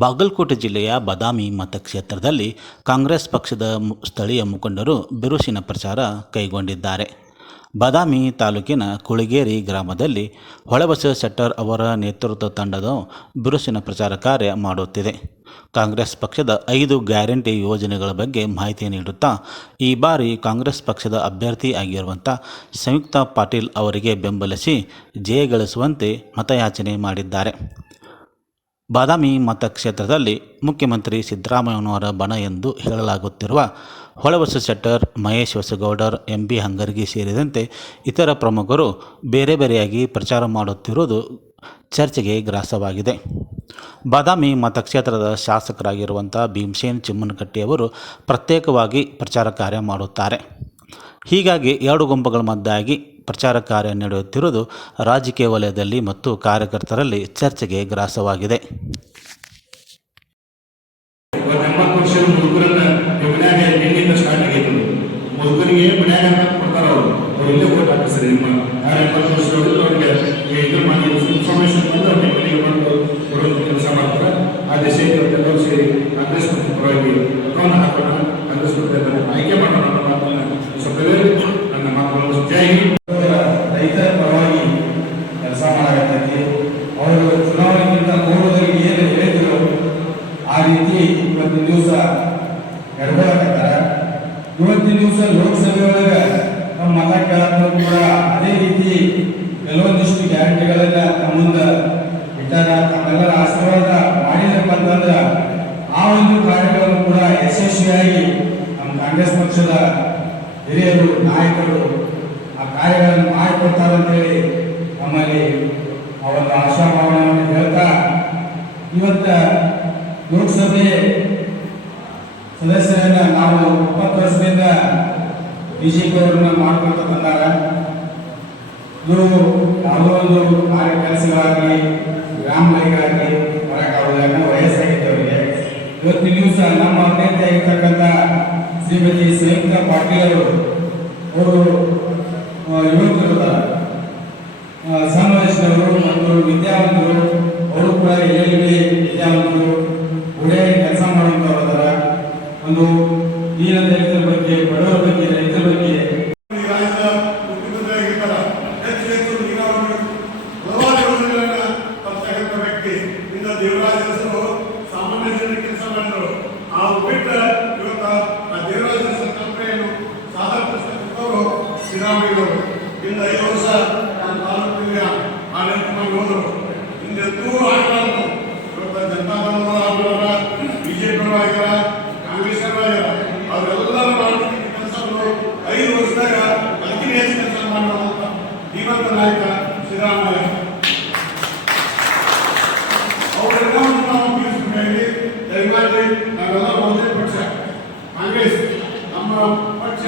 ಬಾಗಲಕೋಟೆ ಜಿಲ್ಲೆಯ ಬಾದಾಮಿ ಮತಕ್ಷೇತ್ರದಲ್ಲಿ ಕಾಂಗ್ರೆಸ್ ಪಕ್ಷದ ಸ್ಥಳೀಯ ಮುಖಂಡರು ಬಿರುಸಿನ ಪ್ರಚಾರ ಕೈಗೊಂಡಿದ್ದಾರೆ. ಬದಾಮಿ ತಾಲೂಕಿನ ಕುಳಿಗೇರಿ ಗ್ರಾಮದಲ್ಲಿ ಹೊಳೆಬಸ ಶೆಟ್ಟರ್ ಅವರ ನೇತೃತ್ವ ತಂಡದ ಬಿರುಸಿನ ಪ್ರಚಾರ ಕಾರ್ಯ ಮಾಡುತ್ತಿದೆ. ಕಾಂಗ್ರೆಸ್ ಪಕ್ಷದ ಐದು ಗ್ಯಾರಂಟಿ ಯೋಜನೆಗಳ ಬಗ್ಗೆ ಮಾಹಿತಿ ನೀಡುತ್ತಾ, ಈ ಬಾರಿ ಕಾಂಗ್ರೆಸ್ ಪಕ್ಷದ ಅಭ್ಯರ್ಥಿ ಆಗಿರುವಂಥ ಸಂಯುಕ್ತ ಪಾಟೀಲ್ ಅವರಿಗೆ ಬೆಂಬಲಿಸಿ ಜಯಗಳಿಸುವಂತೆ ಮತಯಾಚನೆ ಮಾಡಿದ್ದಾರೆ. ಬಾದಾಮಿ ಮತಕ್ಷೇತ್ರದಲ್ಲಿ ಮುಖ್ಯಮಂತ್ರಿ ಸಿದ್ದರಾಮಯ್ಯನವರ ಬಣ ಎಂದು ಹೇಳಲಾಗುತ್ತಿರುವ ಹೊಳವಸ ಶೆಟ್ಟರ್, ಮಹೇಶ್ ಹೊಸಗೌಡರ್, ಎಂ ಬಿ ಹಂಗರ್ಗಿ ಸೇರಿದಂತೆ ಇತರ ಪ್ರಮುಖರು ಬೇರೆ ಬೇರೆಯಾಗಿ ಪ್ರಚಾರ ಮಾಡುತ್ತಿರುವುದು ಚರ್ಚೆಗೆ ಗ್ರಾಸವಾಗಿದೆ. ಬಾದಾಮಿ ಮತಕ್ಷೇತ್ರದ ಶಾಸಕರಾಗಿರುವಂಥ ಭೀಮಸೇನ್ ಚಿಮ್ಮನಕಟ್ಟಿಯವರು ಪ್ರತ್ಯೇಕವಾಗಿ ಪ್ರಚಾರ ಕಾರ್ಯ ಮಾಡುತ್ತಾರೆ. ಹೀಗಾಗಿ ಎರಡು ಗುಂಪುಗಳ ಮದ್ದಾಗಿ ಪ್ರಚಾರ ಕಾರ್ಯ ನಡೆಯುತ್ತಿರುವುದು ರಾಜಕೀಯ ವಲಯದಲ್ಲಿ ಮತ್ತು ಕಾರ್ಯಕರ್ತರಲ್ಲಿ ಚರ್ಚೆಗೆ ಗ್ರಾಸವಾಗಿದೆ. ಆಯ್ಕೆ ಮಾಡೋಣ ಪಕ್ಷದ ಹಿರಿಯರು, ನಾಯಕರು ಆ ಕಾರ್ಯಗಳನ್ನು ಮಾಡಿಕೊಡ್ತಾರೆ ಅಂತೇಳಿ ನಮ್ಮಲ್ಲಿ ಅವರ ಆಶಾಭಾವನೆಯನ್ನು ಹೇಳ್ತಾ ಇವತ್ತ ಲೋಕಸಭೆ ಸದಸ್ಯರನ್ನ ನಾವು ಇಪ್ಪತ್ತು ವರ್ಷದಿಂದ ಬಿಜೆಪಿ ಅವರನ್ನ ಮಾಡ್ಕೊಂತ ಬಂದಾರ ಇವರು ಯಾವುದೋ ಒಂದು ಕಾರ್ಯ ಕೆಲಸಗಳಾಗಲಿ ಗ್ರಾಮಗಳಿಗಾಗಲಿ ಹೊರಗಾಗೋದಾಗ ವಯಸ್ಸಾಗಿತ್ತು ಅವರಿಗೆ ಇವತ್ತಿನ ದಿವಸ ನಮ್ಮ ಅಭ್ಯರ್ಥಿ ಆಗಿರ್ತಕ್ಕಂಥ ಶ್ರೀಮತಿ ಸಂಯುಕ್ತ ಪಾಟೀಲ್ ಅವರು ಸಿದ್ದರಾಮಯ್ಯವರು ಇಂದ ಐದು ವರ್ಷ ನಮ್ಮ ತಾಲೂಕಿನ ಆಡಳಿತ ಮಾಡಿ ಹೋದರು ಹಿಂದೆ ದೂರ ಆಗಬಾರ್ದು ಇವತ್ತ ಜನತಾ ದಳದವರ ಬಿಜೆಪಿ ಆಗ್ಯಾರ ಕಾಂಗ್ರೆಸ್ ಆಗ್ಯಾರ. ಅವರೆಲ್ಲರೂ ಮಾಡಲಿಕ್ಕೆ ಕೆಲಸ ಐದು ವರ್ಷದಾಗ ಅತಿ ಹೆಚ್ಚು ಕೆಲಸ ಮಾಡುವಂತ ಧೀಮಂತ ನಾಯಕ ಸಿದ್ದರಾಮಯ್ಯ. ಅವರೆಲ್ಲ ನಾವೆಲ್ಲ ಪಕ್ಷ, ಕಾಂಗ್ರೆಸ್, ನಮ್ಮ ಪಕ್ಷ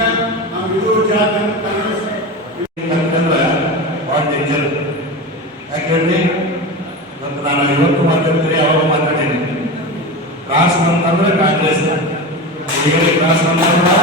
ಅಂತಂದ್ರೆ ಭಾಳ ಡೇಂಜರ್ ಯಾಕೆ ಹೇಳಿ ನಾನು ಇವತ್ತು ಮಾತಾಡ್ತೀನಿ? ಅವಾಗ ಮಾತಾಡೀನಿ ಕ್ರಾಸ್ ಬಂತಂದ್ರೆ ಕಾಂಗ್ರೆಸ್ ಕ್ರಾಸ್ ಬಂತಂದ್ರೆ